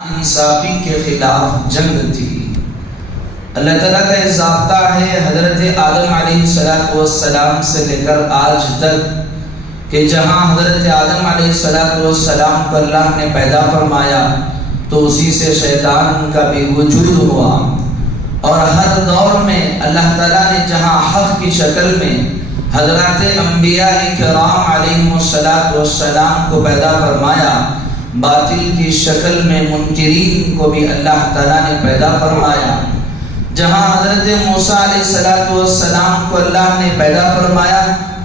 انصافی کے خلاف جنگ تھی۔ اللہ تعالیٰ کا یہ ضابطہ ہے حضرت آدم علیہ السلام سے لے کر آج تک کہ جہاں حضرت آدم علیہ السلام کو اللہ نے پیدا فرمایا تو اسی سے شیطان کا بھی وجود ہوا، اور ہر دور میں اللہ تعالیٰ نے جہاں حق کی شکل میں حضرات انبیاء کرام علیہ السلام کو پیدا فرمایا، باطل کی شکل میں منکرین کو بھی اللہ تعالیٰ نے پیدا فرمایا۔ جہاں حضرت موسیٰ علیہ السلام کو اللہ نے پیدا فرمایا،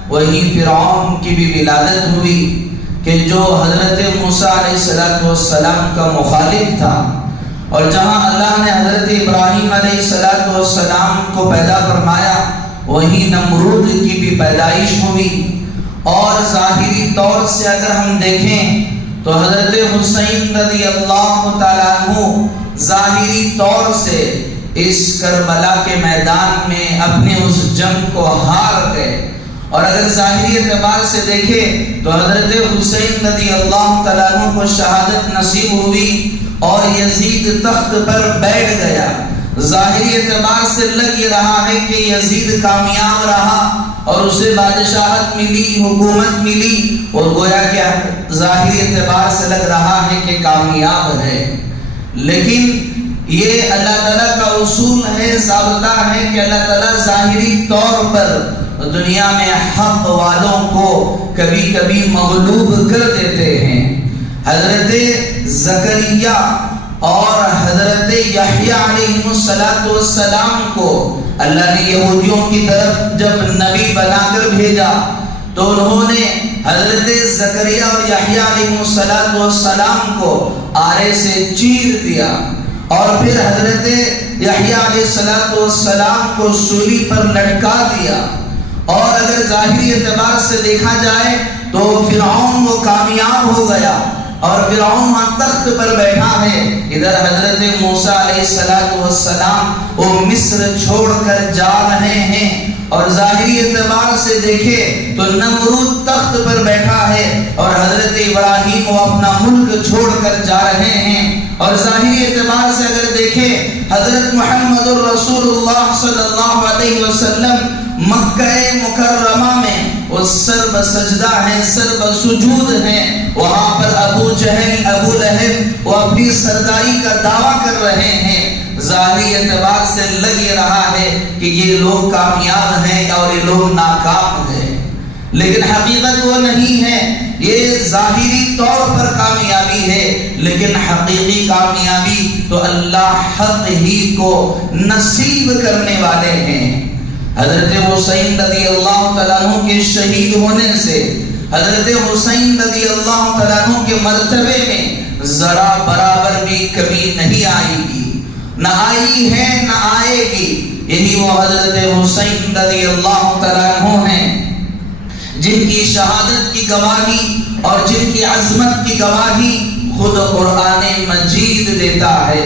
وہیں فرعون کی بھی ولادت ہوئی کہ جو حضرت موسیٰ علیہ السلام کا مخالف تھا، اور جہاں اللہ نے حضرت ابراہیم علیہ السلام کو پیدا فرمایا وہیں نمرود کی بھی پیدائش ہوئی۔ اور ظاہری طور سے اگر ہم دیکھیں تو حضرت حسین رضی اللہ تعالیٰ عنہ ظاہری طور سے اس کربلا کے میدان میں اپنے اس جنگ کو ہار گئے، اور اگر ظاہری اعتبار سے دیکھیں تو حضرت حسین رضی اللہ تعالیٰ عنہ کو شہادت نصیب ہوئی اور یزید تخت پر بیٹھ گیا۔ ظاہری اعتبار سے لگ یہ رہا ہے کہ یزید کامیاب رہا اور اسے بادشاہت ملی، حکومت ملی، اور گویا کہ ظاہری اعتبار سے لگ رہا ہے کہ کامیاب ہے، لیکن یہ اللہ تعالیٰ کا اصول ہے، ضابطہ ہے کہ اللہ تعالیٰ ظاہری طور پر دنیا میں حق والوں کو کبھی کبھی مغلوب کر دیتے ہیں۔ حضرت زکریا اور حضرت یحییٰ علیہ السلام کو اللہ نے یہودیوں کی طرف جب نبی بنا کر بھیجا تو انہوں نے حضرت زکریا اور یحییٰ علیہ السلام کو آرے سے چیر دیا، اور پھر حضرت یحییٰ علیہ السلام کو سولی پر لٹکا دیا۔ اور اگر ظاہری اعتبار سے دیکھا جائے تو فرعون وہ کامیاب ہو گیا اور فرعون وہاں تخت پر بیٹھا ہے، ادھر حضرت موسیٰ علیہ السلام وہ مصر چھوڑ کر جا رہے ہیں، اور ظاہری اعتبار سے دیکھے تو نمرود تخت پر بیٹھا ہے اور حضرت ابراہیم وہ اپنا ملک چھوڑ کر جا رہے ہیں، اور ظاہری اعتبار سے اگر دیکھیں حضرت محمد الرسول اللہ صلی اللہ علیہ وسلم مکہ مکرمہ میں وہ سرب سجدہ ہیں، سرب سجود ہیں، وہاں پر ابو جہل ابو لہب وہ اپنی سرداری کا دعویٰ کر رہے ہیں۔ ظاہری اعتبار سے لگ یہ رہا ہے کہ یہ لوگ کامیاب ہیں اور یہ لوگ ناکام ہیں، لیکن حقیقت وہ نہیں ہے۔ یہ ظاہری طور پر کامیابی ہے، لیکن حقیقی کامیابی تو اللہ حق ہی کو نصیب کرنے والے ہیں۔ حضرت حسین رضی اللہ تعالیٰ عنہ کے شہید ہونے سے حضرت حسین رضی اللہ تعالیٰ عنہ کے مرتبے میں ذرا برابر بھی کمی نہیں آئے گی، نہ آئی ہے نہ آئے گی۔ یہی وہ حضرت حسین رضی اللہ تعالیٰ عنہ ہیں جن کی شہادت کی گواہی اور جن کی عظمت کی گواہی خود قرآن مجید دیتا ہے۔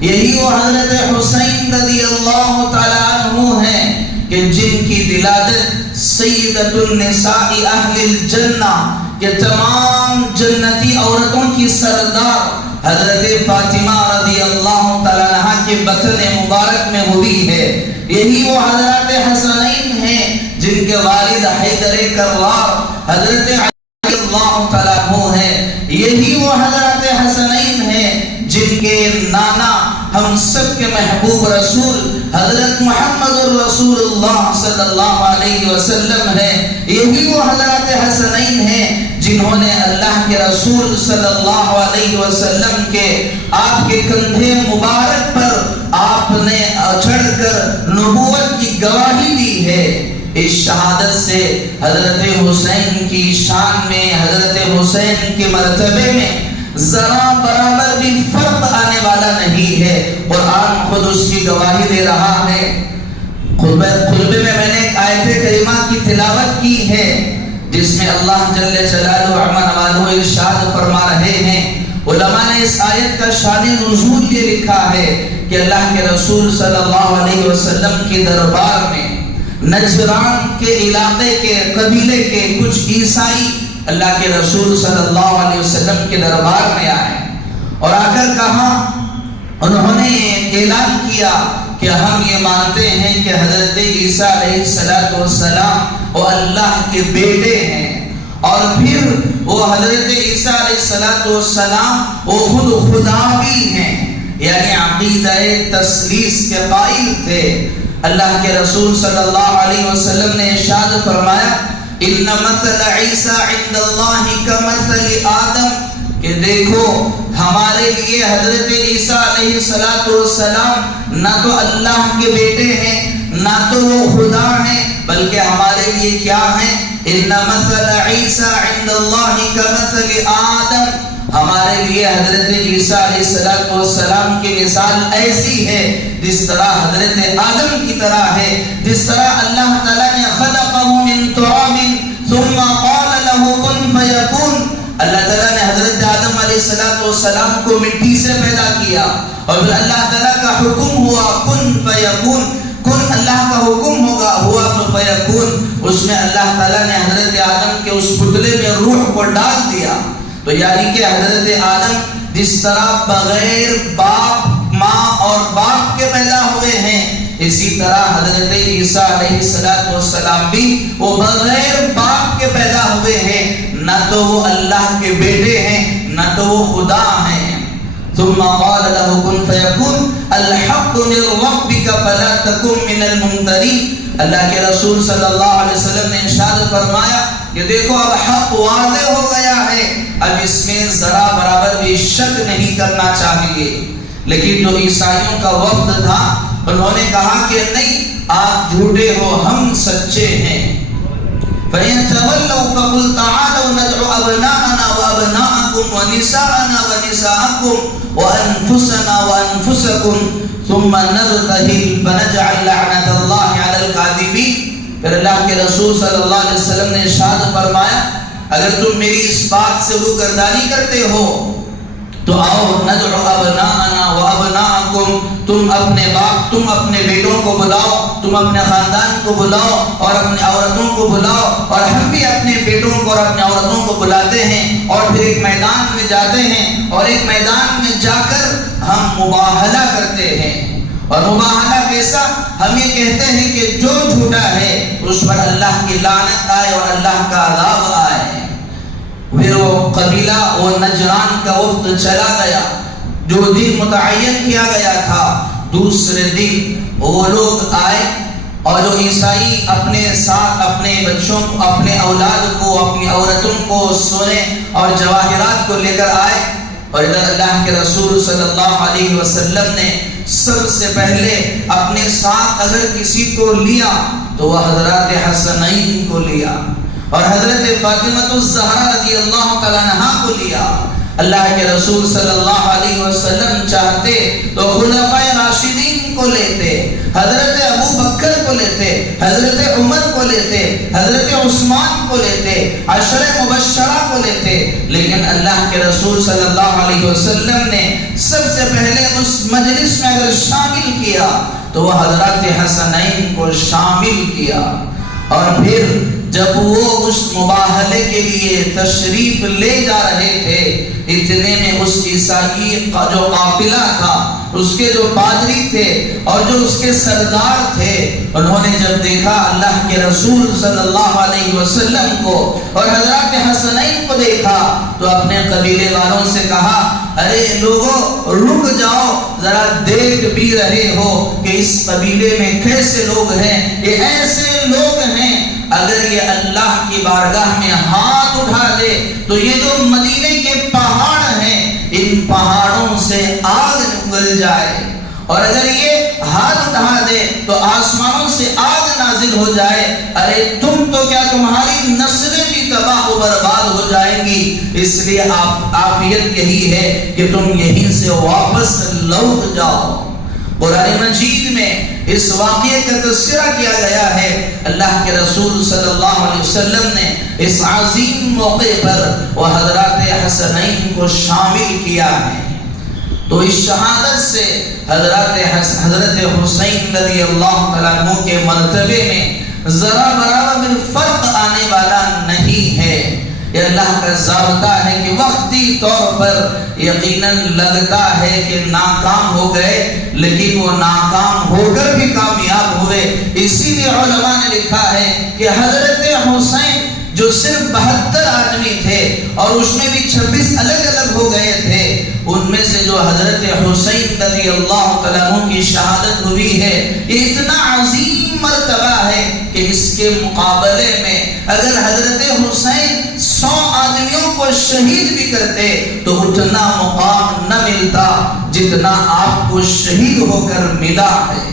یہی وہ حضرت حسین رضی اللہ تعالیٰ عنہ ہیں کہ جن کی ولادت سیدۃ النساء اہل الجنہ کہ تمام جنتی عورتوں کی سردار حضرت فاطمہ رضی اللہ تعالیٰ عنہ کے بطن مبارک میں ہوئی ہے۔ یہی وہ حضرت حسنین ہیں جن کے والد حیدر کرار حضرت علی اللہ تعالیٰ عنہ ہیں۔ یہی وہ حضرت حسنین ہیں جن کے نانا ہم سب کے محبوب رسول حضرت محمد الرسول اللہ صلی اللہ علیہ وسلم ہیں۔ یہی وہ حضرت حسنین ہیں جنہوں نے اللہ کے رسول صلی اللہ علیہ وسلم کے آپ کے کندھے مبارک پر آپ نے چڑھ کر نبوت کی گواہی دی ہے۔ اس شہادت سے حضرت حسین کی شان میں، حضرت حسین کے مرتبے میں ذرا برابر بھی فرق آنے والا نہیں ہے۔ قرآن خود اس کی گواہی دے رہا ہے۔ خطبے میں میں نے ایک آیت کریمہ کی تلاوت کی ہے جس میں اللہ جل جلالہ عما نوالہ ارشاد فرما رہے ہیں۔ علماء نے اس آیت کا شان نزول یہ لکھا ہے کہ اللہ کے رسول صلی اللہ علیہ وسلم کے دربار میں نجران کے علاقے کے قبیلے کے کچھ عیسائی اللہ کے رسول صلی اللہ علیہ وسلم کے دربار میں آئے، اور آ کر کہا، انہوں نے اعلان کیا کہ ہم یہ مانتے ہیں کہ حضرت عیسیٰ علیہ السلام وہ اللہ کے بیٹے ہیں، اور پھر وہ حضرت عیسیٰ علیہ السلام وہ خود خدا بھی ہیں، یعنی عقیدہ تثلیث کے قائل تھے۔ اللہ کے رسول صلی اللہ علیہ وسلم نے ارشاد فرمایا، ان مثل عیسیٰ عند اللہ کمثل آدم، کہ دیکھو ہمارے لیے حضرت عیسیٰ علیہ السلام نہ تو اللہ کے بیٹے ہیں، نہ تو وہ خدا ہیں، بلکہ ہمارے لیے کیا ہیں؟ ان مثل عیسیٰ عند اللہ کمثل آدم، ہمارے لیے حضرت عیسیٰ علیہ السلام کی مثال ایسی ہے جس طرح حضرت آدم کی طرح ہے، جس طرح اللہ تعالیٰ نے خلقہ من تراب ثم قال له کن فیکون، اللہ تعالیٰ نے حضرت آدم علیہ السلام کو مٹی سے پیدا کیا، اور پھر اللہ تعالیٰ کا حکم ہوا کن فیکون، کن اللہ کا حکم ہوگا، ہوا تو فیکون، اس میں اللہ تعالیٰ نے حضرت آدم کے اس پتلے میں روح کو ڈال دیا۔ تو یعنی کہ حضرت آدم جس طرح بغیر باپ ماں اور باپ کے پیدا ہوئے ہیں، اسی طرح حضرت عیسیٰ علیہ السلام بھی وہ بغیر باپ کے پیدا ہوئے ہیں، نہ تو وہ اللہ کے بیٹے ہیں، نہ تو وہ خدا ہیں۔ ثم قال له كن فيكون الحق من ربك فلا تكن من الممترين، اللہ کے رسول صلی اللہ علیہ وسلم نے ارشاد فرمایا کہ دیکھو اب حق واضح ہو گیا ہے، اب اس میں ذرا برابر بھی شک نہیں کرنا چاہیے۔ لیکن جو عیسائیوں کا وفد تھا انہوں نے کہا کہ نہیں، آپ جھوٹے ہو، ہم سچے ہیں۔ فَإِن تَوَلَّوْا فَقُلْ تَعَالَوْا نَدْعُ أَبْنَاءَنَا وَأَبْنَاءَكُمْ وَنِسَاءَنَا وَنِسَاءَكُمْ وَأَنفُسَنَا وَأَنفُسَكُمْ ثُمَّ نَبْتَهِلْ فَنَجْعَلْ لَعْنَةَ اللَّهِ عَلَى الْكَاذِبِينَ۔ پھر اللہ کے رسول صلی اللہ علیہ وسلم نے ارشاد فرمایا، اگر تم میری اس بات سے روگردانی کرتے ہو تو آؤ ندعو ابناءنا و ابناءکم، تم اپنے باپ، تم اپنے بیٹوں کو بلاؤ، تم اپنے خاندان کو بلاؤ اور اپنے عورتوں کو بلاؤ، اور ہم بھی اپنے بیٹوں کو اور اپنے عورتوں کو بلاتے ہیں، اور پھر ایک میدان میں جاتے ہیں، اور ایک میدان میں جا کر ہم مباہلہ کرتے ہیں۔ اور مباہلہ کیسا؟ ہم یہ کہتے ہیں کہ جو جھوٹا ہے اس پر اللہ کی لعنت آئے اور اللہ کا عذاب آئے۔ پھر وہ قبیلہ وہ نجران کا وفد چلا گیا، جو دن متعین کیا گیا تھا، دوسرے دن وہ لوگ آئے، اور جو عیسائی اپنے ساتھ اپنے بچوں کو، اپنے اولاد کو، اپنی عورتوں کو سونے اور جواہرات کو لے کر آئے، اور ادھر اللہ کے رسول صلی اللہ علیہ وسلم نے سب سے پہلے اپنے ساتھ اگر کسی کو لیا تو وہ حضرات حسنین کو لیا، اور حضرت فاطمہ الزہرا رضی اللہ تعالیٰ عنہا کو لیا۔ اللہ کے رسول صلی اللہ علیہ وسلم چاہتے تو خلفائے راشدین کو لیتے، حضرت ابو بکر کو لیتے، حضرت عمر کو لیتے، حضرت عثمان کو لیتے، عشرہ مبشرہ کو لیتے، لیکن اللہ کے رسول صلی اللہ علیہ وسلم نے سب سے پہلے اس مجلس میں اگر شامل کیا تو وہ حضرات حسنین کو شامل کیا۔ اور پھر جب وہ اس مباہلے کے لیے تشریف لے جا رہے تھے، اتنے میں اس عیسائی کا جو قافلہ تھا، اس کے جو پادری تھے اور جو اس کے سردار تھے، انہوں نے جب دیکھا اللہ کے رسول صلی اللہ علیہ وسلم کو اور حضرات حسنین کو دیکھا تو اپنے قبیلے والوں سے کہا، ارے لوگوں رک جاؤ، ذرا دیکھ بھی رہے ہو کہ اس قبیلے میں کیسے لوگ ہیں، یہ ایسے لوگ ہیں اگر یہ اللہ کی بارگاہ میں ہاتھ اٹھا دے تو یہ جو مدینے کے پہاڑ ہیں ان پہاڑوں سے آگ نکل جائے، اور اگر یہ ہاتھ اٹھا دے تو آسمانوں سے آگ نازل ہو جائے، ارے تم تو کیا تمہاری نسلیں بھی تباہ و برباد ہو جائیں گی، اس لیے عافیت یہی ہے کہ تم یہیں سے واپس لوٹ جاؤ۔ قرآن مجید میں اس واقعے کا تذکرہ کیا گیا ہے، اللہ کے رسول صلی اللہ علیہ وسلم نے اس عظیم موقع پر وہ حضرات حسنین کو شامل کیا ہے۔ تو اس شہادت سے حضرت حسین رضی اللہ تعالیٰ عنہ کے مرتبے میں ذرا برابر فرق آنے والا نہیں ہے، یہ اللہ کا ضابطہ ہے کہ وقتی طور پر یقیناً لگتا ہے کہ ناکام ہو گئے، لیکن وہ ناکام ہو کر بھی کامیاب ہوئے۔ اسی لیے علماء نے لکھا ہے کہ حضرت حسین جو صرف 72 آدمی تھے اور اس میں بھی 26 الگ الگ ہو گئے تھے، ان میں سے جو حضرت حسین رضی اللہ تعالیٰ عنہ کی شہادت ہوئی ہے، یہ اتنا عظیم مرتبہ ہے کہ اس کے مقابلے میں اگر حضرت حسین 100 آدمیوں کو شہید بھی کرتے تو اتنا مقام نہ ملتا جتنا آپ کو شہید ہو کر ملا ہے۔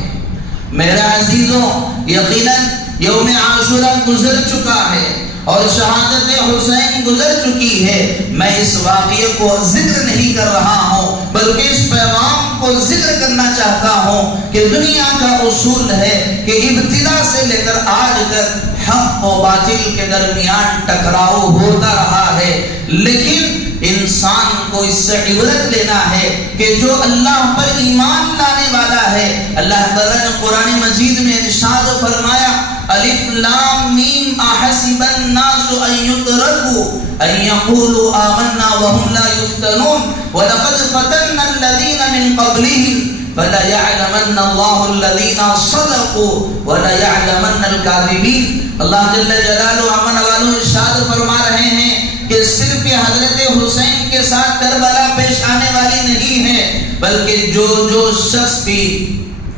میرے عزیزوں، یقیناً یوم عاشورہ گزر چکا ہے اور شہادت حسین گزر چکی ہے۔ میں اس واقعے کو ذکر نہیں کر رہا ہوں، بلکہ اس پیغام کو ذکر کرنا چاہتا ہوں کہ دنیا کا اصول ہے کہ ابتدا سے لے کر آج تک حق و باطل کے درمیان ٹکراؤ ہوتا رہا ہے، لیکن انسان کو اس سے عبرت لینا ہے کہ جو اللہ پر ایمان لانے والا ہے، اللہ تعالیٰ نے قرآن مجید میں ارشاد فرمایا الف لام میم احسب الناس ان يتركوا ان يقولوا آمنا وهم لا يفتنون ولقد فتنا الذين من قبلهم فليعلمن الله الذين صدقوا وليعلمن الكاذبين۔ اللہ جل جلالہ امن والوں ارشاد فرما رہے ہیں کہ صرف یہ حضرت حسین کے ساتھ کربلا پیش آنے والی نہیں ہے، بلکہ جو شخص بھی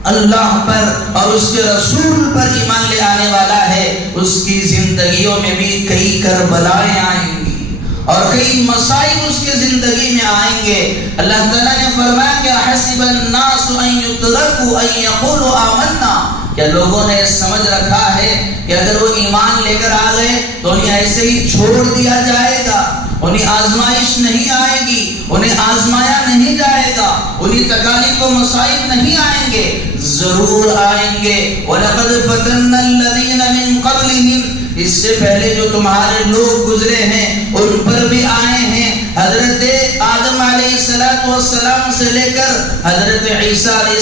اللہ پر اور اس کے رسول پر ایمان لے آنے والا ہے، اس کی زندگیوں میں بھی کئی کربلائیں آئیں گی اور کئی مصائب اس کی زندگی میں آئیں گے۔ اللہ تعالیٰ نے فرمایا کہ حسب الناس ان يتركوا ان يقولوا آمنا، کیا لوگوں نے سمجھ رکھا ہے کہ اگر وہ ایمان لے کر آ گئے تو انہیں ایسے ہی چھوڑ دیا جائے گا، انہیں آزمائش نہیں آئے گی، انہیں آزمایا نہیں جائے گا، انہیں تکالیف و مصائب نہیں آئیں گے؟ ضرور آئیں گے۔ وَلَقَدْ فَتَنَّا الَّذِينَ مِن قَبْلِهِمْ، اس سے پہلے جو تمہارے لوگ گزرے ہیں ان پر بھی آئے ہیں۔ حضرت آدم علیہ السلام سے لے کر حضرت عیسیٰ علیہ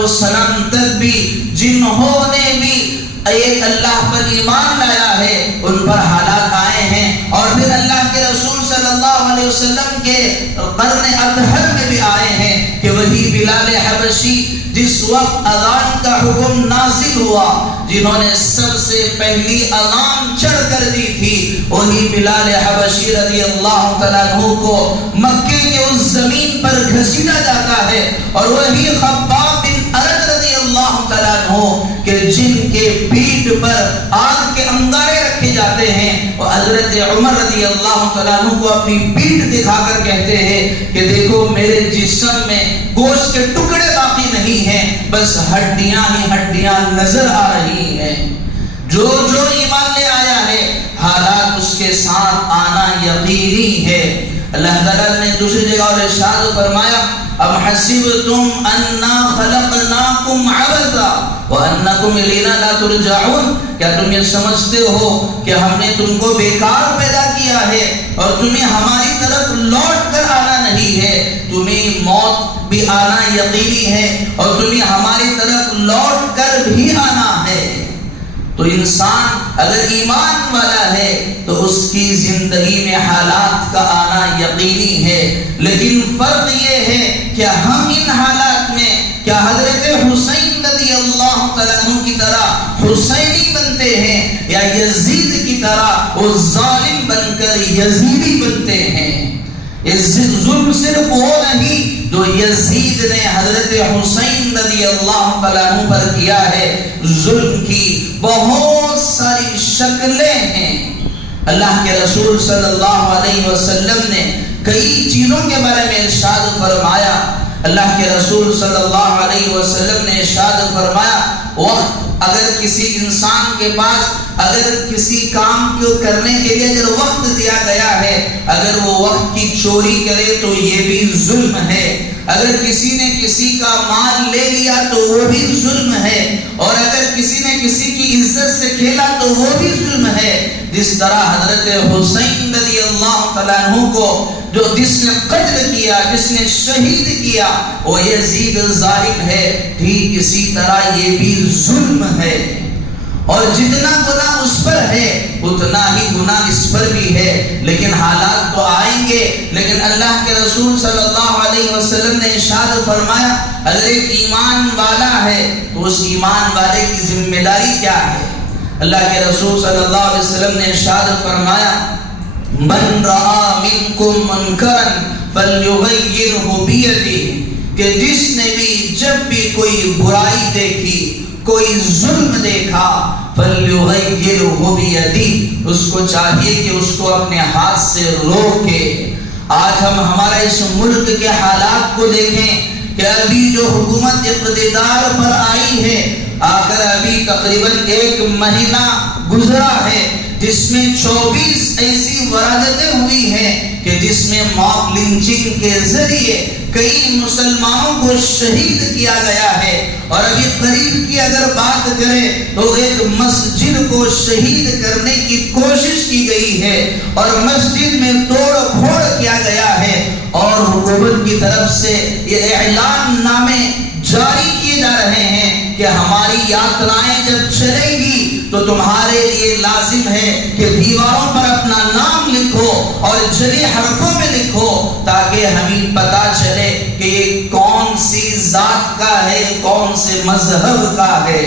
السلام تک بھی جنہوں نے بھی ایک اللہ پر ایمان لایا ہے ان پر حالات آئے ہیں، اور پھر اللہ کے رسول صلی اللہ علیہ وسلم کے قرن اطہر میں بھی آئے ہیں کہ وہی بلال حبشی جس وقت اذان کا حکم نازل ہوا، جنہوں نے سب سے پہلی اذان چڑھ کر دی تھی، وہی بلال حبشی رضی اللہ تعالیٰ عنہ کو مکے کے اس زمین پر گھسیٹا جاتا ہے، اور وہی خباب بن ارد رضی اللہ تعالیٰ عنہ کہ جن کے پیٹھ پر آگ کے انگارے رکھے جاتے ہیں، اور حضرت عمر رضی اللہ تعالیٰ عنہ کو اپنی پیٹھ دکھا کر کہتے ہیں کہ دیکھو میرے جسم میں گوشت کے ٹکڑے باقی نہیں ہیں، بس ہڈیاں ہی ہڈیاں نظر آ رہی ہیں۔ جو ایمان لے آیا ہے حالات اس کے ساتھ آنا یقینی ہے۔ اللہ تعالیٰ نے دوسری جگہ اور ارشاد فرمایا ام حسبتم انا خلقناکم عبثا وانکم الینا لا ترجعون، کیا تم یہ سمجھتے ہو کہ ہم نے تم کو بیکار پیدا کیا ہے اور تمہیں ہماری طرف لوٹ کر آنا نہیں ہے؟ تمہیں موت بھی آنا یقینی ہے اور تمہیں ہماری طرف لوٹ کر بھی آنا ہے۔ تو انسان اگر ایمان والا ہے تو اس کی زندگی میں حالات کا آنا یقینی ہے، لیکن فرق یہ ہے کہ ہم ان حالات میں کیا حضرت حسین رضی اللہ تعالیٰ عنہ کی طرح حسینی بنتے ہیں یا یزید کی طرح وہ ظالم بن کر یزیدی بنتے ہیں؟ ظلم صرف وہ نہیں جو یزید نے حضرت حسین رضی اللہ تعالیٰ عنہ پر کیا ہے، ظلم کی بہت ساری شکلیں ہیں۔ اللہ کے رسول صلی اللہ علیہ وسلم نے کئی چیزوں کے بارے میں ارشاد فرمایا۔ اللہ کے رسول صلی اللہ علیہ وسلم نے ارشاد فرمایا وقت اگر کسی انسان کے پاس اگر کسی کام کو کرنے کے لیے اگر وقت دیا گیا ہے، اگر وہ وقت کی چوری کرے تو یہ بھی ظلم ہے، اگر کسی نے کسی کا مال لے لیا تو وہ بھی ظلم ہے، اور اگر کسی نے کسی کی عزت سے کھیلا تو وہ بھی ظلم ہے۔ جس طرح حضرت حسین رضی اللہ تعالیٰ عنہ کو جس نے قتل کیا، جس نے شہید کیا، وہ یزید ظالم ہے، ٹھیک اسی طرح یہ بھی ظلم ہے۔ اور جتنا گناہ اس پر ہے اتنا ہی گناہ اس پر بھی ہے، لیکن حالات تو آئیں گے۔ لیکن اللہ کے رسول صلی اللہ علیہ وسلم نے ارشاد فرمایا اگر ایک ایمان والا ہے تو اس ایمان والے کی ذمہ داری کیا ہے؟ اللہ کے رسول صلی اللہ علیہ وسلم نے ارشاد فرمایا من رأى منکم منکرا فلیغیرہ بیدہ، کہ جس نے بھی جب بھی کوئی برائی دیکھی، کوئی ظلم دیکھا، فَلْيُغَيِّرْهُ بِيَدِهِ، اس کو چاہیے کہ اس کو اپنے ہاتھ سے روکے۔ آج ہم ہمارا اس ملک کے حالات کو دیکھیں کہ ابھی جو حکومت اقتدار پر آئی ہے، آ کر ابھی تقریباً 1 مہینہ گزرا ہے، جس میں 24 ایسی ورادتیں ہوئی ہیں کہ جس میں موب لنچنگ کے ذریعے کئی مسلمانوں کو شہید کیا گیا ہے۔ اور ابھی قریب کی اگر بات کریں تو ایک مسجد کو شہید کرنے کی کوشش کی گئی ہے اور مسجد میں توڑ پھوڑ کیا گیا ہے، اور حکومت کی طرف سے یہ اعلان نامے جاری کیے جا رہے ہیں کہ ہماری یاترائیں جب چلیں گی تو تمہارے لیے لازم ہے کہ دیواروں پر اپنا نام لکھو اور جلی حرفوں میں لکھو، تاکہ ہمیں پتا چلے کہ یہ کون سی ذات کا ہے، کون سے مذہب کا ہے۔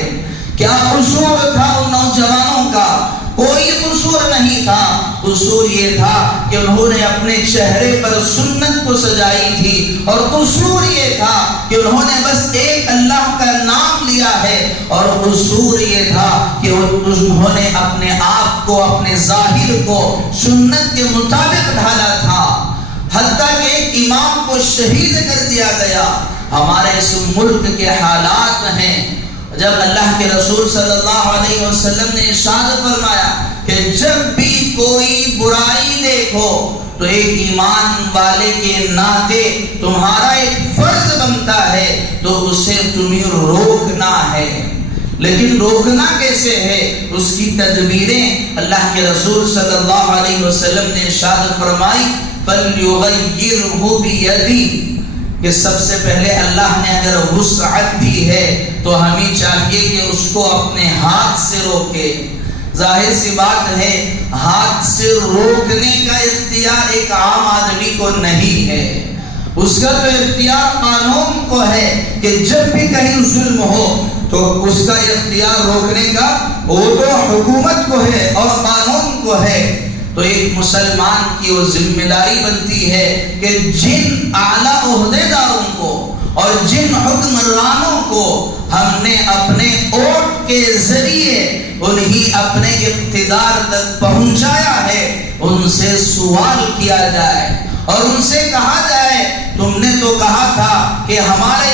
کیا قصور تھا ان نوجوانوں کا؟ کوئی قصور نہیں تھا، قصور یہ تھا کہ انہوں نے اپنے چہرے پر سنت کو سجائی تھی، اور قصور یہ تھا کہ انہوں نے بس ایک اللہ کا نام لیا ہے، اور قصور یہ تھا کہ انہوں نے اپنے آپ کو، اپنے ظاہر کو سنت کے مطابق ڈھالا تھا، حتیٰ کہ ایک امام کو شہید کر دیا گیا۔ ہمارے اس ملک کے حالات ہیں، جب اللہ کے رسول صلی اللہ علیہ وسلم نے ارشاد فرمایا کہ جب بھی کوئی برائی دیکھو تو ایک ایمان والے کے ناطے تمہارا ایک فرض بنتا ہے تو اسے تمہیں روکنا ہے۔ لیکن روکنا کیسے ہے؟ اس کی تدبیریں اللہ کے رسول صلی اللہ علیہ وسلم نے ارشاد فرمائی فَلْيُغَيِّرْهُ بِيَدِهِ، کہ سب سے پہلے اللہ نے اگر وسعت دی ہے تو ہمیں چاہیے کہ اس کو اپنے ہاتھ سے روکے۔ ظاہر سی بات ہے ہاتھ سے روکنے کا اختیار ایک عام آدمی کو نہیں ہے، اس کا تو اختیار قانون کو ہے کہ جب بھی کہیں ظلم ہو تو اس کا اختیار روکنے کا وہ تو حکومت کو ہے اور قانون کو ہے۔ تو ایک مسلمان کی وہ ذمہ داری بنتی ہے کہ جن اعلیٰ عہدیداروں کو اور جن حکمرانوں کو ہم نے اپنے ووٹ کے ذریعے انہیں اپنے اقتدار تک پہنچایا ہے، ان سے سوال کیا جائے اور ان سے کہا جائے تم نے تو کہا تھا کہ ہمارے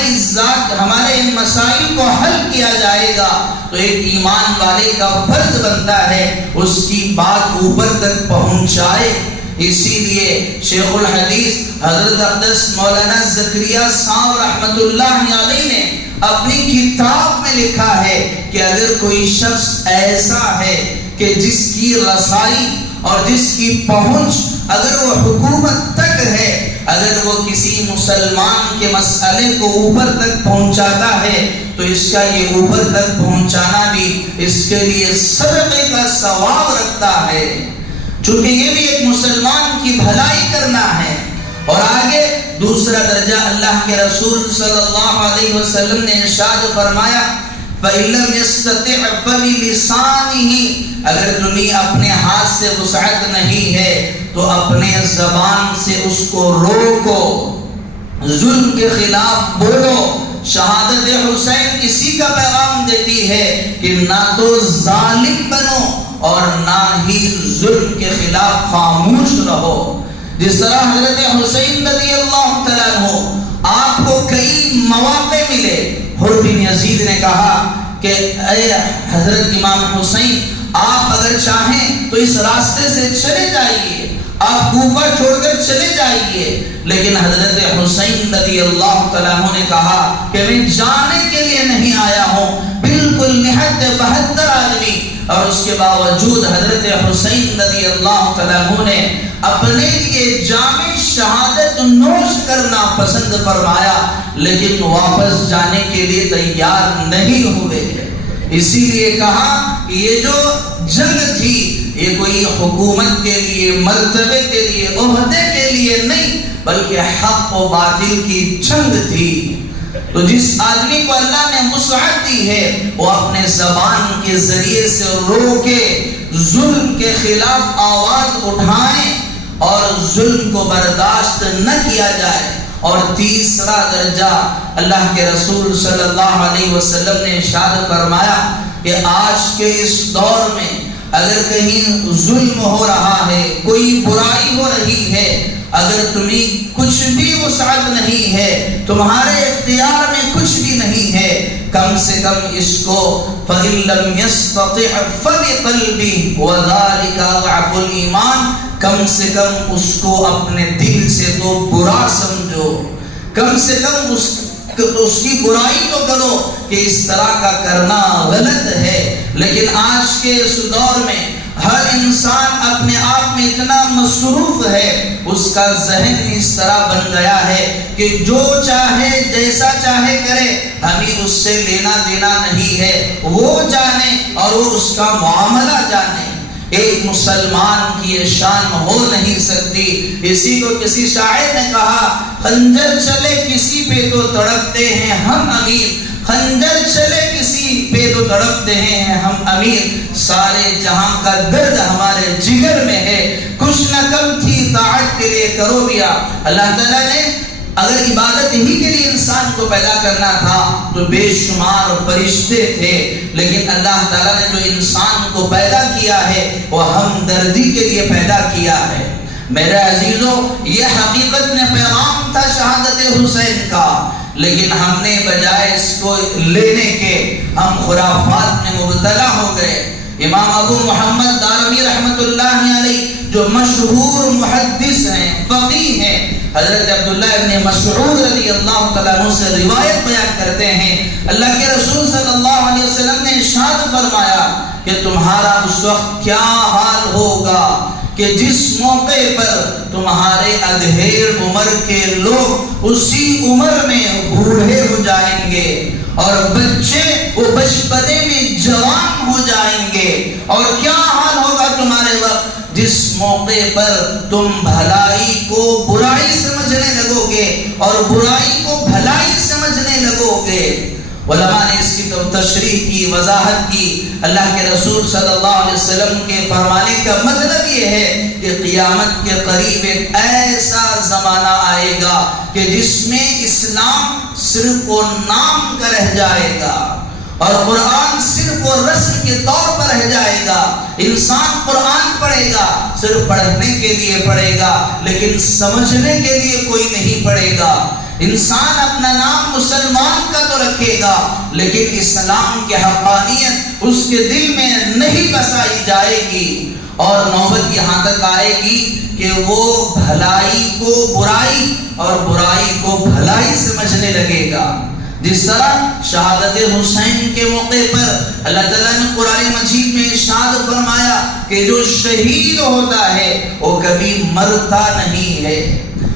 ان مسائل کو حل کیا جائے گا، تو ایک ایمان والے کا فرض بنتا ہے اس کی بات اوپر تک پہنچائے۔ اسی لیے شیخ الحدیث حضرت اقدس مولانا زکریا صاحب رحمت اللہ علیہ نے اپنی کتاب میں لکھا ہے کہ اگر کوئی شخص ایسا ہے کہ جس کی رسائی اور جس کی پہنچ اگر وہ حکومت تک ہے، اگر وہ کسی مسلمان کے مسئلے کو اوپر تک پہنچاتا ہے تو اس کا یہ اوپر تک پہنچانا بھی اس کے لیے صدقے کا ثواب رکھتا ہے، چونکہ یہ بھی ایک مسلمان کی بھلائی کرنا ہے۔ اور آگے دوسرا درجہ اللہ کے رسول صلی اللہ علیہ وسلم نے ارشاد فرمایا فَإِن لَّمْ يَسْتَطِعْ فَبِلِسَانِهِ، اگر تمہیں اپنے ہاتھ سے وسعت نہیں ہے تو اپنے زبان سے اس کو روکو، ظلم کے خلاف بولو۔ شہادت حسین اسی کا پیغام دیتی ہے کہ نہ تو ظالم بنو اور نہ ہی ظلم کے خلاف خاموش رہو۔ جس طرح حضرت حسین رضی اللہ تعالیٰ عنہ آپ کو کئی مواقع ملے، حر بن یزید نے کہا کہ اے حضرت امام حسین آپ اگر چاہیں تو اس راستے سے چلے جائیے، آپ کوفہ چھوڑ کر چلے جائیے، لیکن حضرت حسین رضی اللہ تعالیٰ عنہ نے کہا کہ میں جانے کے لیے نہیں آیا ہوں، بالکل نہایت 72 آدمی، اور اس کے باوجود حضرت حسین رضی اللہ تعالیٰ عنہ نے اپنے لیے جامع شہادت نوش کرنا پسند فرمایا، لیکن واپس جانے کے لیے تیار نہیں ہوئے۔ اسی لیے کہا کہ یہ جو جنگ تھی یہ کوئی حکومت کے لیے، مرتبے کے لیے، عہدے کے لیے نہیں، بلکہ حق و باطل کی جنگ تھی۔ تو جس آدمی کو اللہ نے وسعت دی ہے وہ اپنے زبان کے ذریعے سے روکے، ظلم کے خلاف آواز اٹھائیں اور ظلم کو برداشت نہ کیا جائے۔ اور تیسرا درجہ اللہ کے رسول صلی اللہ علیہ وسلم نے ارشاد فرمایا کہ آج کے اس دور میں اگر کہیں ظلم ہو رہا ہے، کوئی برائی ہو رہی ہے، اگر تمہیں کچھ بھی وسعت نہیں ہے، تمہارے اختیار میں کچھ بھی نہیں ہے، کم سے کم اس کو فَإِن لَّمْ يَسْتَطِعْ فَبِقَلْبِهِ وَذَلِكَ أَضْعَفُ الْإِيمَانِ، کم سے کم اس کو اپنے دل سے تو برا سمجھو، کم سے کم اس کی برائی تو کرو کہ اس طرح کا کرنا غلط ہے۔ لیکن آج کے اس دور میں ہر انسان اپنے آپ میں اتنا مصروف ہے، اس کا ذہن اس طرح بن گیا ہے کہ جو چاہے جیسا چاہے کرے، ہمیں اس سے لینا دینا نہیں ہے، وہ جانے اور وہ اس کا معاملہ جانے۔ ایک مسلمان کی یہ شان ہو نہیں سکتی۔ اسی کو کسی شاعر نے کہا، خنجر چلے کسی پہ تو تڑپتے ہیں ہم امیر، خنجر چلے کسی پہ تو تڑپتے ہیں ہم امیر، سارے جہاں کا درد ہمارے جگر میں ہے، کچھ نہ کم تھی طاعت کے لیے کرو بیا۔ اللہ تعالیٰ نے اگر عبادت ہی کے لیے انسان کو پیدا کرنا تھا تو بے شمار فرشتے تھے، لیکن اللہ تعالیٰ نے جو انسان کو پیدا کیا ہے وہ ہمدردی کے لیے پیدا کیا ہے۔ میرے عزیزو، یہ حقیقت میں پیغام تھا شہادت حسین کا، لیکن ہم نے بجائے اس کو لینے کے ہم خرافات میں مبتلا ہو گئے۔ امام ابو محمد دارمی رحمت اللہ علیہ جو مشہور محدث ہیں، فقیہ ہیں، حضرت عبداللہ ابن مسعود رضی اللہ تعالیٰ عنہ سے روایت بیان کرتے ہیں، اللہ کے رسول صلی اللہ علیہ وسلم نے ارشاد فرمایا کہ تمہارا اس وقت کیا حال ہوگا کہ جس موقع پر تمہارے ادھیر عمر کے لوگ اسی عمر میں بوڑھے ہو جائیں گے اور بچے وہ بچپنے میں جوان ہو جائیں گے، اور کیا حال ہوگا تمہارے وقت جس موقع پر تم بھلائی کو برائی سمجھنے لگو گے اور برائی کو بھلائی سمجھنے لگو گے۔ علماء نے اس کی تشریح کی، وضاحت کی۔ اللہ کے رسول صلی اللہ علیہ وسلم کے فرمانے کا مطلب یہ ہے کہ قیامت کے قریب ایک ایسا زمانہ آئے گا کہ جس میں اسلام صرف و نام کا رہ جائے گا اور قرآن صرف و رسم کے طور پر رہ جائے گا۔ انسان قرآن پڑھے گا، صرف پڑھنے کے لیے پڑھے گا، لیکن سمجھنے کے لیے کوئی نہیں پڑھے گا۔ انسان اپنا نام مسلمان کا تو رکھے گا، لیکن اسلام کی حقانیت اس کے دل میں نہیں بسائی جائے گی، اور نوبت یہاں تک آئے گی کہ وہ بھلائی کو برائی اور برائی کو بھلائی سمجھنے لگے گا۔ جس طرح شہادت حسین کے موقع پر اللہ تعالیٰ نے قرآن مجید میں ارشاد فرمایا کہ جو شہید ہوتا ہے وہ کبھی مرتا نہیں ہے۔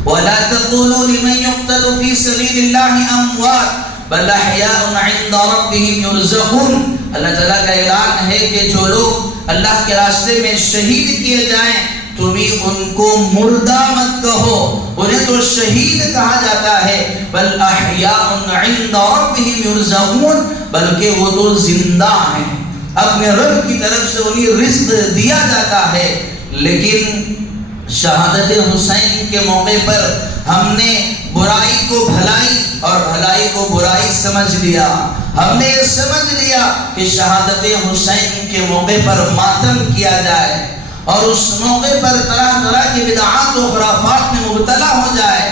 وَلَا تَقُولُوا لِمَنْ يُقْتَلُ فِي سَبِيلِ اللَّهِ أَمْوَاتٌ بَلْ أَحْيَاءٌ عِنْدَ رَبِّهِمْ يُرْزَقُونَ۔ اللہ تعالیٰ کا اعلان ہے کہ جو لوگ اللہ کے راستے میں شہید کیے جائیں تمہیں ان کو مردہ مت کہو، انہیں تو شہید کہا جاتا ہے۔ بل احیاء عند ربهم یرزقون، بلکہ وہ تو زندہ ہیں، اپنے رب کی طرف سے انہیں رزق دیا جاتا ہے۔ لیکن شہادت حسین کے موقع پر ہم نے برائی کو بھلائی اور بھلائی کو برائی سمجھ لیا۔ ہم نے یہ سمجھ لیا کہ شہادت حسین کے موقع پر ماتم کیا جائے اور اس موقع پر طرح طرح کی بدعات و خرافات میں مبتلا ہو جائے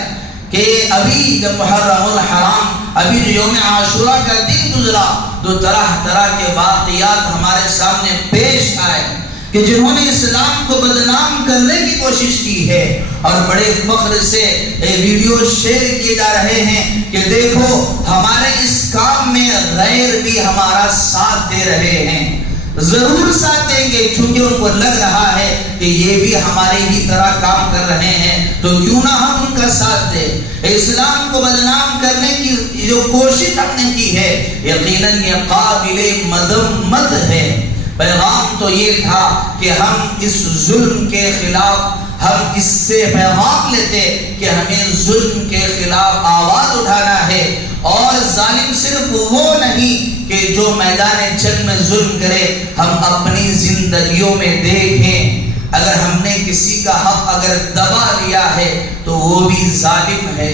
کہ ابھی جب محرم الحرام، ابھی جو یوم عاشورہ کا دن گزرا تو طرح طرح کے واقعات ہمارے سامنے پیش آئے کہ جنہوں نے اسلام کو بدنام کرنے کی کوشش کی ہے، اور بڑے فخر سے ویڈیو شیئر کیے جا رہے ہیں کہ دیکھو ہمارے اس کام میں غیر بھی ہمارا ساتھ دے رہے ہیں۔ ضرور ساتھ دیں گے، چونکہ ان کو لگ رہا ہے کہ یہ بھی ہمارے ہی طرح کام کر رہے ہیں، تو کیوں نہ ہم ان کا ساتھ دیں۔ اسلام کو بدنام کرنے کی جو کوشش ہم نے کی ہے، یقیناً یہ قابل مذمت ہے۔ پیغام تو یہ تھا کہ ہم اس ظلم کے خلاف، ہم اس سے پیغام لیتے کہ ہمیں ظلم کے خلاف آواز اٹھانا ہے، اور ظالم صرف وہ نہیں کہ جو میدان جنگ میں ظلم کرے، ہم اپنی زندگیوں میں دیکھیں اگر ہم نے کسی کا حق اگر دبا لیا ہے تو وہ بھی ظالم ہے۔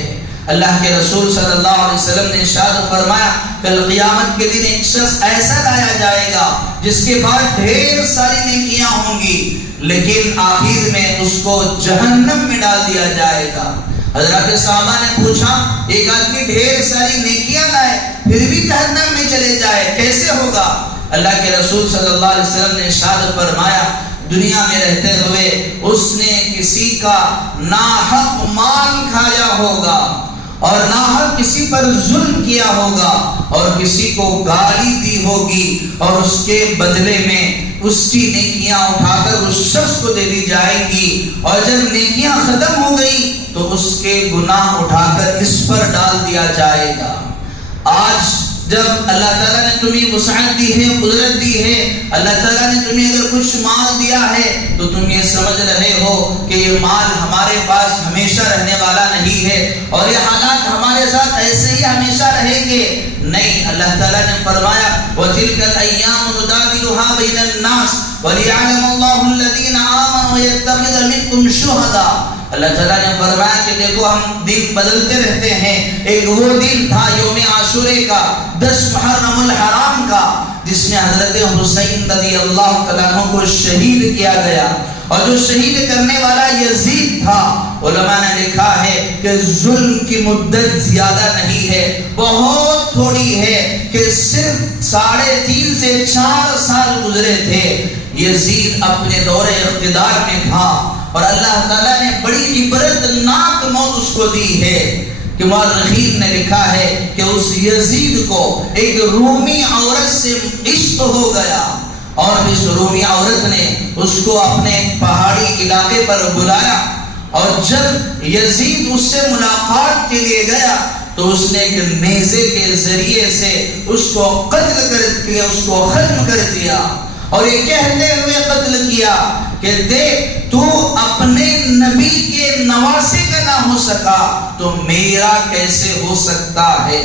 اللہ کے رسول صلی اللہ علیہ وسلم نے ارشاد فرمایا، کل قیامت کے دن ایک شخص ایسا لایا جائے گا جس کے پاس ڈھیر ساری نیکیاں ہوں گی، لیکن آخر میں اس کو جہنم میں ڈال دیا جائے گا۔ حضرات صحابہ نے پوچھا، ایک آدمی ڈھیر ساری نیکیاں لائے پھر بھی جہنم میں چلے جائے، کیسے ہوگا؟ اللہ کے رسول صلی اللہ علیہ وسلم نے ارشاد فرمایا، دنیا میں رہتے ہوئے اس نے کسی کا ناحق مال کھایا ہوگا، اور ناحق کسی پر ظلم کیا ہوگا، اور کسی کو گالی دی ہوگی، اور اس کے بدلے میں اس کی نیکیاں اٹھا کر اس شخص کو دے دی جائیں گی، اور جب نیکیاں ختم ہو گئی تو اس کے گناہ اٹھا کر اس پر ڈال دیا جائے گا۔ آج جب اللہ تعالیٰ نے تمہیں وسعت دی ہے، قدرت دی ہے، اللہ تعالیٰ نے تمہیں اگر کچھ مال دیا ہے تو تم یہ سمجھ رہے ہو کہ یہ مال ہمارے پاس ہمیشہ رہنے والا نہیں ہے، اور یہ حالات ہمارے ساتھ ایسے ہی ہمیشہ رہیں گے۔ نہیں، اللہ تعالیٰ نے فرمایا، وَتِلْكَ الْأَيَّامُ نُدَاوِلُهَا بَيْنَ النَّاسِ وَلِيَعْلَمَ اللَّهُ الَّذِينَ آمَنُوا وَيَتَّخِذَ مِنكُمْ شُهَدَاءَ۔ اللہ تعالیٰ نے فرمایا کہ دیکھو ہم دن بدلتے رہتے ہیں۔ ایک وہ دن تھا یوم عاشورے کا، 10 محرم الحرام کا، جس میں حضرت حسین رضی اللہ تعالیٰ عنہ کو شہید کیا گیا، اور جو شہید کرنے والا یزید تھا، علماء نے لکھا ہے کہ ظلم کی مدت زیادہ نہیں ہے، بہت تھوڑی ہے، کہ صرف 3.5 سے 4 سال گزرے تھے۔ یزید اپنے دور اقتدار میں تھا، اور اللہ تعالیٰ نے بڑی عبرتناک موت اس کو دی ہے، کہ مورخین نے لکھا ہے کہ اس یزید کو ایک رومی عورت سے عشق ہو گیا، اور اس رومی عورت نے اس کو اپنے پہاڑی علاقے پر بلایا، اور جب یزید اس سے ملاقات کے لیے گیا تو اس نے ایک نیزے کے ذریعے سے اس کو قتل کر دیا، اس کو ختم کر دیا، اور یہ کہتے ہوئے قتل کیا کہ دیکھ تو اپنے نبی کے نواسے کا نہ ہو سکا تو میرا کیسے ہو سکتا ہے۔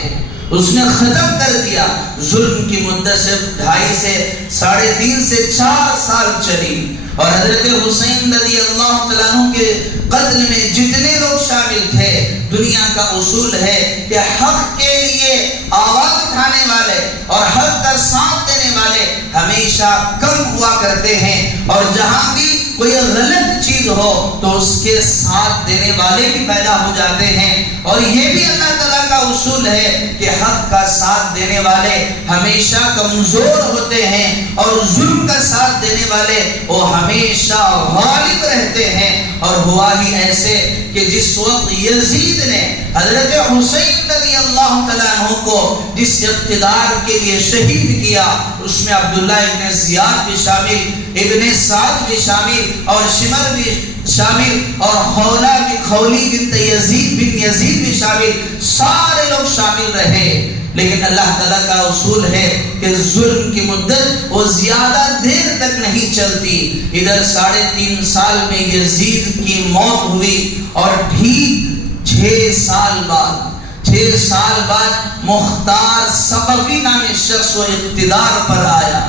اس نے ختم کر دیا۔ ظلم کی مدت سے 2.5 سے 3.5 سے 4 سال چلی، اور حضرت حسین رضی اللہ تعالیٰ عنہ کے قتل میں جتنے لوگ شامل تھے، دنیا کا اصول ہے کہ حق کے لیے آواز اٹھانے والے اور حق کا ساتھ دینے والے ہمیشہ کم ہوا کرتے ہیں، اور جہاں بھی کوئی غلط چیز ہو تو اس کے ساتھ دینے والے بھی پیدا ہو جاتے ہیں۔ اور یہ بھی اللہ تعالیٰ کا اصول ہے کہ حق کا ساتھ دینے والے ہمیشہ کمزور ہوتے ہیں، اور ظلم کا ساتھ دینے والے وہ ہمیشہ غالب رہتے ہیں۔ اور ہوا ہی ایسے کہ جس وقت یزید نے حضرت حسین رضی اللہ تعالیٰ عنہ کو جس اقتدار کے لیے شہید کیا، اس میں عبداللہ ابن زیاد بھی شامل، ابن سعد بھی شامل، اور شمر بھی شامل، اور خولی بنت یزید بن یزید بھی شامل، سارے لوگ شامل رہے۔ لیکن اللہ تعالیٰ کا اصول ہے کہ ظلم کی مدت وہ زیادہ دیر تک نہیں چلتی۔ ادھر 3.5 سال میں یزید کی موت ہوئی، اور ٹھیک 6 سال بعد مختار ثقفی نامی شخص وہ اقتدار پر آیا۔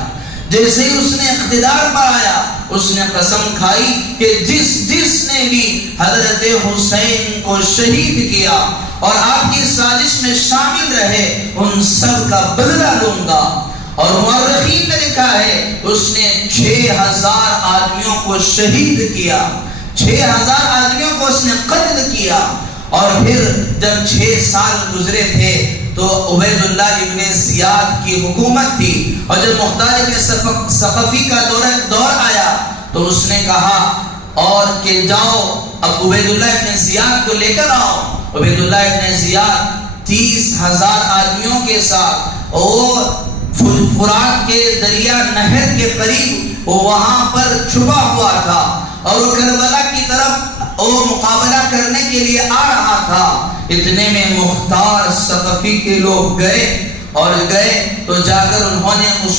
جیسے ہی اس نے اقتدار پر آیا، اس نے قسم کھائی کہ جس نے بھی حضرت حسین کو شہید کیا اور آپ کی سازش میں شامل رہے، ان سب کا بدلہ لوں گا۔ اور مورخین نے لکھا ہے اس نے 6000 آدمیوں کو شہید کیا، 6000 آدمیوں کو اس نے قتل کیا۔ اور پھر جب 6 سال گزرے تھے تو عبید اللہ ابن زیاد کی حکومت تھی، اور جب مختار ابن ثقفی کا دور آیا تو اس نے کہا اور کہ جاؤ اب عبید اللہ ابن زیاد کو لے کر آؤ۔ عبید اللہ ابن زیاد 30,000 آدمیوں کے ساتھ اور فرات کے دریا نہر کے قریب وہ وہاں پر چھپا ہوا تھا اور وہ کربلا کی طرف وہ مقابلہ کرنے کے لیے آ رہا تھا۔ اتنے میں مختار ثقفی کے لوگ گئے تو جا کر انہوں نے اس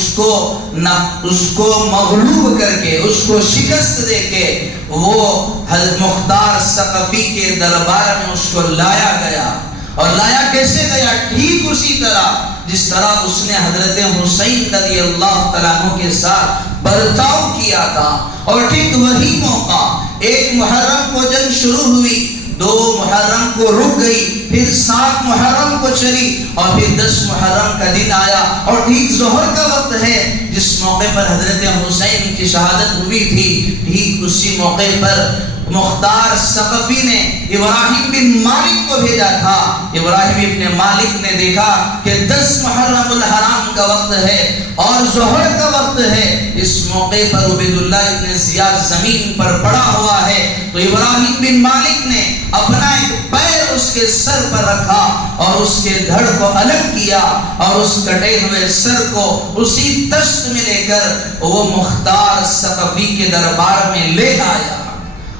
کو مغلوب کر کے، اس کو شکست دے کے وہ حضرت مختار ثقفی کے دربار میں اس کو لایا گیا۔ اور لایا کیسے گیا؟ ٹھیک اسی طرح جس طرح اس نے حضرت حسین رضی اللہ تعالیٰ عنہ کے ساتھ برتاؤ کیا تھا۔ اور ٹھیک وہی موقع، 1 محرم کو جنگ شروع ہوئی، 2 محرم کو رک گئی، پھر 7 محرم کو چلی اور پھر 10 محرم کا دن آیا اور ٹھیک ظہر کا وقت ہے جس موقع پر حضرت حسین کی شہادت ہوئی تھی۔ ٹھیک اسی موقع پر مختار ثقفی نے ابراہیم بن مالک کو بھیجا تھا۔ ابراہیم ابن مالک نے دیکھا کہ 10 محرم الحرام کا وقت ہے اور ظہر کا وقت ہے، اس موقع پر عبید اللہ ابن زیاد زمین پر پڑا ہوا ہے، تو ابراہیم بن مالک نے اپنا ایک پیر اس کے سر پر رکھا اور اس کے دھڑ کو الگ کیا اور اس کٹے ہوئے سر کو اسی تشت میں لے کر وہ مختار ثقفی کے دربار میں لے آیا۔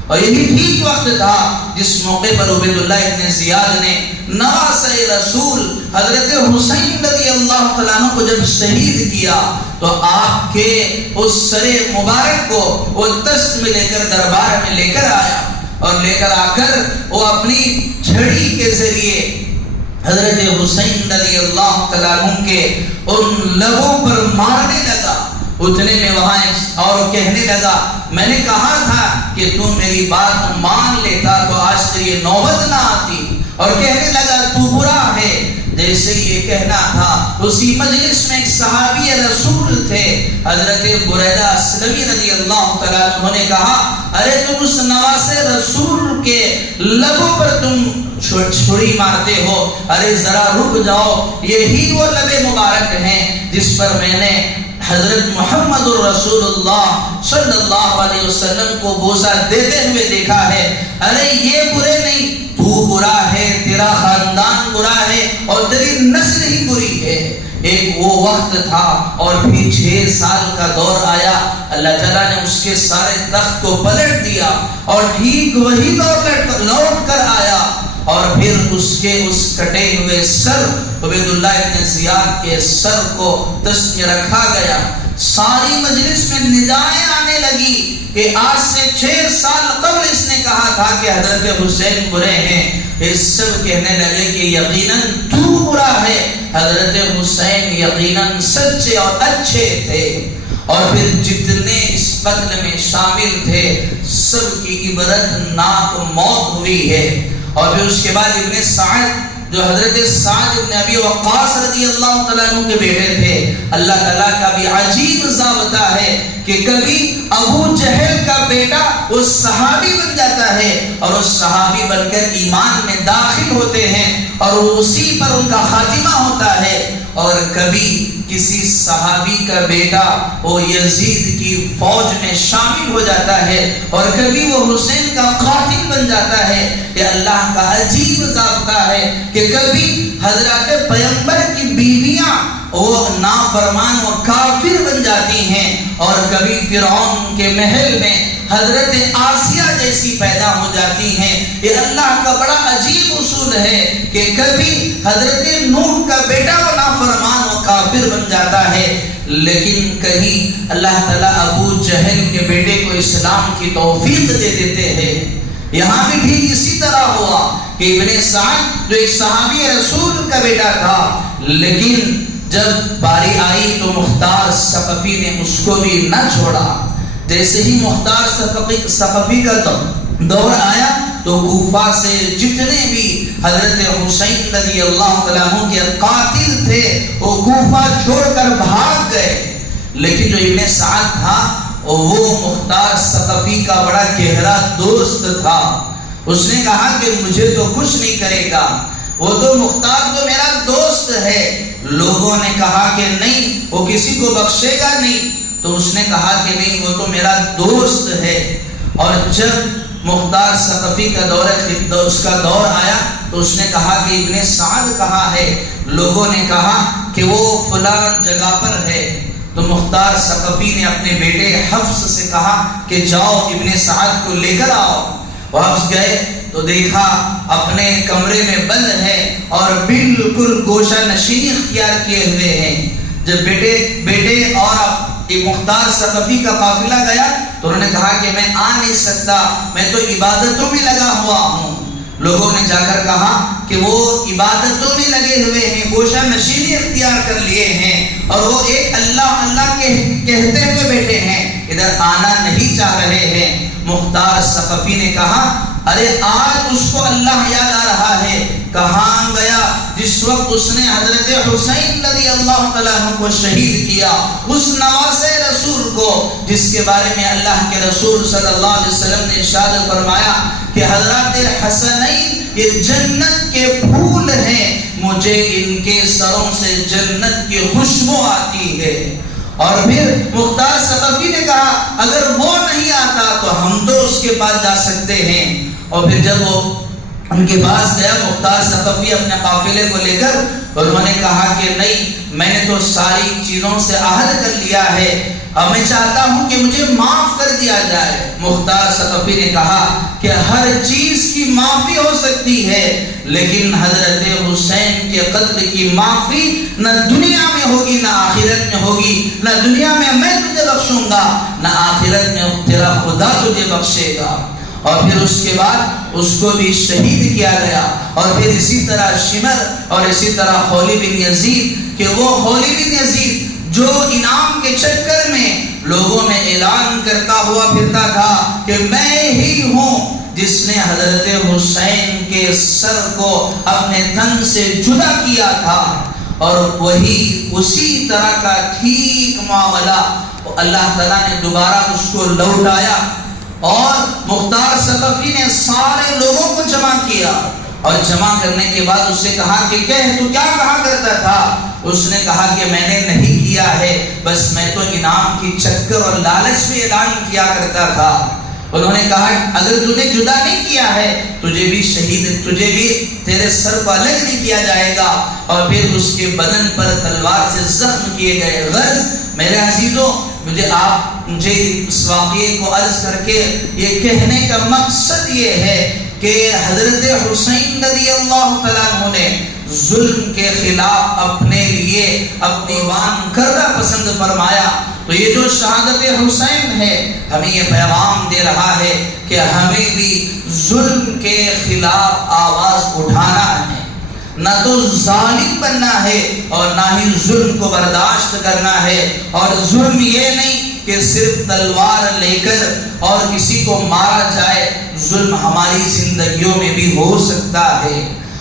اور یہی ٹھیک وقت تھا جس موقع پر عبید اللہ ابن زیاد نے نواسہ رسول حضرت حسین رضی اللہ تعالیٰ عنہ کو جب شہید کیا تو آپ کے اس سر مبارک کو وہ تشت میں لے کر دربار میں لے کر آیا اور لے کر آ کر وہ اپنی چھڑی کے ذریعے حضرت حسین رضی اللہ تعالیٰ عنہ کے ان لبوں پر مارنے لگا۔ اتنے میں وہاں اور کہنے لگا، میں نے کہا تھا کہ تو میری بات مان لیتا تو آج تیری نوبت نہ آتی، اور کہنے لگا تو برا ہے۔ جیسے یہ کہنا تھا اسی مجلس میں ایک صحابی رسول تھے حضرت بریدہ اسلمی رضی اللہ تعالیٰ عنہ نے کہا، ارے تم اس نواسہ رسول کے لبوں پر تم چھری مارتے ہو، ارے ذرا رک جاؤ، یہی وہ لب مبارک ہیں جس پر میں نے حضرت محمد الرسول اللہ صلی اللہ علیہ وسلم کو بوسہ دیتے ہوئے دیکھا ہے۔ ارے یہ برے نہیں، تو برا ہے، تیرا خاندان برا ہے اور تیری نسل ہی بری ہے۔ ایک وہ وقت تھا اور پھر 6 سال کا دور آیا، اللہ تعالیٰ نے اس کے سارے تخت کو پلٹ دیا اور ٹھیک وہی دور لوٹ کر آیا اور پھر اس کٹے ہوئے سر عبید اللہ ابن زیاد کے سر کو تشت میں رکھا گیا۔ ساری مجلس میں ندائیں آنے لگی کہ آج سے 6 سال قبل اس نے کہا تھا کہ حضرت حسین برے ہیں۔ یہ سب کہنے لگے کہ یقیناً تو برا ہے، حضرت حسین یقیناً سچے اور اچھے تھے۔ اور پھر جتنے اس قتل میں شامل تھے سب کی عبرت ناک موت ہوئی ہے۔ اور پھر اس کے بعد ابن سعد جو حضرت سعد ابن ابی وقاص رضی اللہ تعالیٰ عنہ کے بیٹے تھے، اللہ تعالیٰ کا بھی عجیب ضابطہ ہے کہ کبھی ابو جہل کا بیٹا وہ صحابی بن جاتا ہے اور وہ صحابی بن کر ایمان میں داخل ہوتے ہیں اور اسی پر ان کا خاتمہ ہوتا ہے، اور کبھی کسی صحابی کا بیٹا وہ یزید کی فوج میں شامل ہو جاتا ہے اور کبھی وہ حسین کا قاتل بن جاتا ہے۔ یہ اللہ کا عجیب ضابطہ ہے کہ کبھی حضرت پیغمبر کی بیویاں وہ نافرمان و کافر بن جاتی ہیں اور کبھی فرعون کے محل میں حضرت آسیہ جیسی پیدا ہو جاتی ہیں۔ یہ اللہ کا بڑا عجیب اصول ہے کہ کبھی حضرت نوح کا بیٹا وہ نافرمان و کافر بن جاتا ہے، لیکن کہیں اللہ تعالیٰ ابو جہل کے بیٹے کو اسلام کی توفیق دے دیتے ہیں۔ یہاں بھی ٹھیک اسی طرح ہوا کہ ابن سعد جو ایک صحابی رسول کا بیٹا تھا، لیکن جب باری آئی تو مختار ثقفی نے اس کو بھی نہ چھوڑا۔ جیسے ہی مختار ثقفی کا دور آیا تو کوفہ سے جتنے بھی حضرت حسین رضی اللہ تعالیٰ عنہ کے قاتل تھے وہ کوفہ چھوڑ کر بھاگ گئے، لیکن جو ابن سعد تھا وہ مختار ثقفی کا بڑا گہرا دوست تھا۔ اس نے کہا کہ مجھے تو کچھ نہیں کرے گا، وہ تو مختار تو میرا دوست ہے۔ لوگوں نے کہا کہ نہیں وہ کسی کو بخشے گا نہیں، تو اس نے کہا کہ نہیں وہ تو میرا دوست ہے۔ اور جب مختار ثقفی کا دور آیا تو اس نے کہا کہ ابن سعد کہاں ہے؟ لوگوں نے کہا کہ وہ فلاں جگہ پر ہے، تو مختار ثقفی نے اپنے بیٹے حفص سے کہا کہ جاؤ ابن سعد کو لے کر آؤ۔ وہ حفص گئے تو دیکھا اپنے کمرے میں بند ہے اور بالکل گوشہ نشینی اختیار کیے ہوئے ہیں۔ جب بیٹے اور مختار ثقفی کا قافلہ گیا تو انہوں نے کہا کہ میں آ نہیں سکتا، میں تو عبادتوں میں لگا ہوا ہوں۔ لوگوں نے جا کر کہا کہ وہ عبادتوں میں لگے ہوئے ہیں، گوشہ نشینی اختیار کر لیے ہیں اور وہ ایک اللہ اللہ کہتے ہوئے بیٹھے ہیں، ادھر آنا نہیں چاہ رہے ہیں۔ مختار ثقفی نے کہا ارے آج اس کو اللہ یاد آ رہا ہے۔ کہاں گیا؟ جس وقت اس نے حضرت حسین رضی اللہ تعالیٰ عنہ کو شہید کیا، اس نواسے رسول کو جس کے بارے میں اللہ کے رسول صلی اللہ علیہ وسلم نے ارشاد فرمایا کہ حضرات حسنین یہ جنت کے پھول ہیں، مجھے ان کے سروں سے جنت کی خوشبو آتی ہے۔ اور پھر مختار ثقفی نے کہا اگر وہ نہیں آتا تو ہم تو اس کے پاس جا سکتے ہیں۔ اور پھر جب وہ ان کے پاس گیا مختار ثقفی اپنے قافلے کو لے کر، اور انہوں نے کہا کہ نہیں، میں نے تو ساری چیزوں سے عہد کر لیا ہے، اب میں چاہتا ہوں کہ مجھے معاف کر دیا جائے۔ مختار ثقفی نے کہا کہ ہر چیز کی معافی ہو سکتی ہے، لیکن حضرت حسین کے قتل کی معافی نہ دنیا میں ہوگی نہ آخرت میں ہوگی۔ نہ دنیا میں تجھے بخشوں گا، نہ آخرت میں تیرا خدا تجھے بخشے گا۔ اور پھر اس کے بعد اس کو بھی شہید کیا گیا۔ اور پھر اسی طرح شمر اور اسی طرح خولی بن یزید، کہ وہ خولی بن یزید جو انعام کے چکر میں لوگوں میں اعلان کرتا ہوا پھرتا تھا کہ میں ہی ہوں جس نے حضرت حسین کے سر کو اپنے تن سے جدا کیا تھا، اور وہی اسی طرح کا ٹھیک معاملہ اللہ تعالیٰ نے دوبارہ اس کو لوٹایا۔ اور مختار ثقفی نے سارے لوگوں کو جمع کیا، اور جمع کرنے کے بعد اس سے کہا کہ تو کیا کہا کرتا تھا؟ اس نے کہا کہ میں نے نہیں کیا ہے، بس میں تو انعام کی چکر اور لالچ میں اعلان کیا کرتا تھا۔ انہوں نے کہا اگر تُو نے جدا نہیں کیا ہے تجھے بھی تیرے سر کو الگ نہیں کیا جائے گا۔ اور پھر اس کے بدن پر تلوار سے زخم کیے گئے۔ غرض میرے عزیزوں، مجھے اس واقعے کو عرض کر کے یہ کہنے کا مقصد یہ ہے کہ حضرت حسین رضی اللہ تعالیٰ عنہ نے ظلم کے خلاف اپنے لیے اپنی وان کرنا پسند فرمایا۔ تو یہ جو شہادت حسین ہے ہمیں یہ پیغام دے رہا ہے کہ ہمیں بھی ظلم کے خلاف آواز اٹھانا ہے، نہ تو ظالم بننا ہے اور نہ ہی ظلم کو برداشت کرنا ہے۔ اور ظلم یہ نہیں کہ صرف تلوار لے کر اور کسی کو مارا جائے، ظلم ہماری زندگیوں میں بھی ہو سکتا ہے۔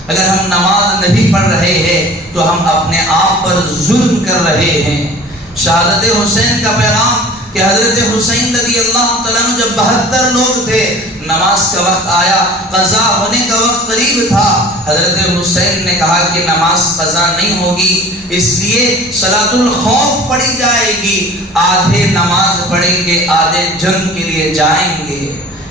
اگر ہم نماز نہیں پڑھ رہے ہیں تو ہم اپنے آپ پر ظلم کر رہے ہیں۔ شہادت حسین کا پیغام کہ حضرت حسین رضی اللہ تعالیٰ عنہ جب 72 لوگ تھے، نماز کا وقت آیا، قضا ہونے کا وقت قریب تھا، حضرت حسین نے کہا کہ نماز قضا نہیں ہوگی، اس لیے صلاۃ الخوف پڑھی جائے گی، آدھے نماز پڑھیں گے آدھے جنگ کے لیے جائیں گے۔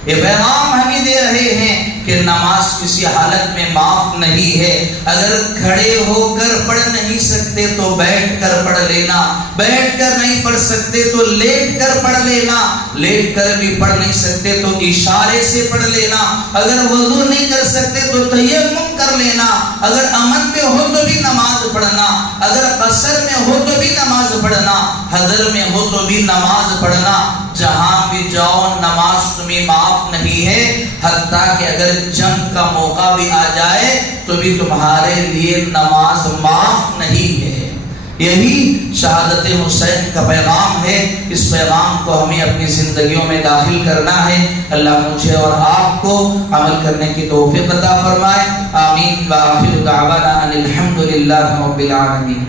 یہ پیغام ہمیں دے رہے ہیں کہ نماز کسی حالت میں معاف نہیں ہے۔ اگر کھڑے ہو کر پڑھ نہیں سکتے تو بیٹھ کر پڑھ لینا، بیٹھ کر نہیں پڑھ سکتے تو لیٹ کر پڑھ لینا، لیٹ کر بھی پڑھ نہیں سکتے تو اشارے سے پڑھ لینا، اگر وضو نہیں کر سکتے تو تیمم کر لینا، اگر امن میں ہو تو بھی نماز پڑھنا، اگر قصر میں ہو تو بھی نماز پڑھنا، حضر میں ہو تو بھی نماز پڑھنا۔ جہاں بھی جاؤ نماز تمہیں معاف نہیں ہے، حتیٰ کہ اگر جنگ کا موقع بھی آ جائے تو بھی تمہارے لیے نماز معاف نہیں ہے۔ یہی شہادت حسین کا پیغام ہے۔ اس پیغام کو ہمیں اپنی زندگیوں میں داخل کرنا ہے۔ اللہ مجھے اور آپ کو عمل کرنے کی توفیق عطا فرمائے۔ آمین۔ وآخر دعوانا ان الحمد للہ رب العالمین۔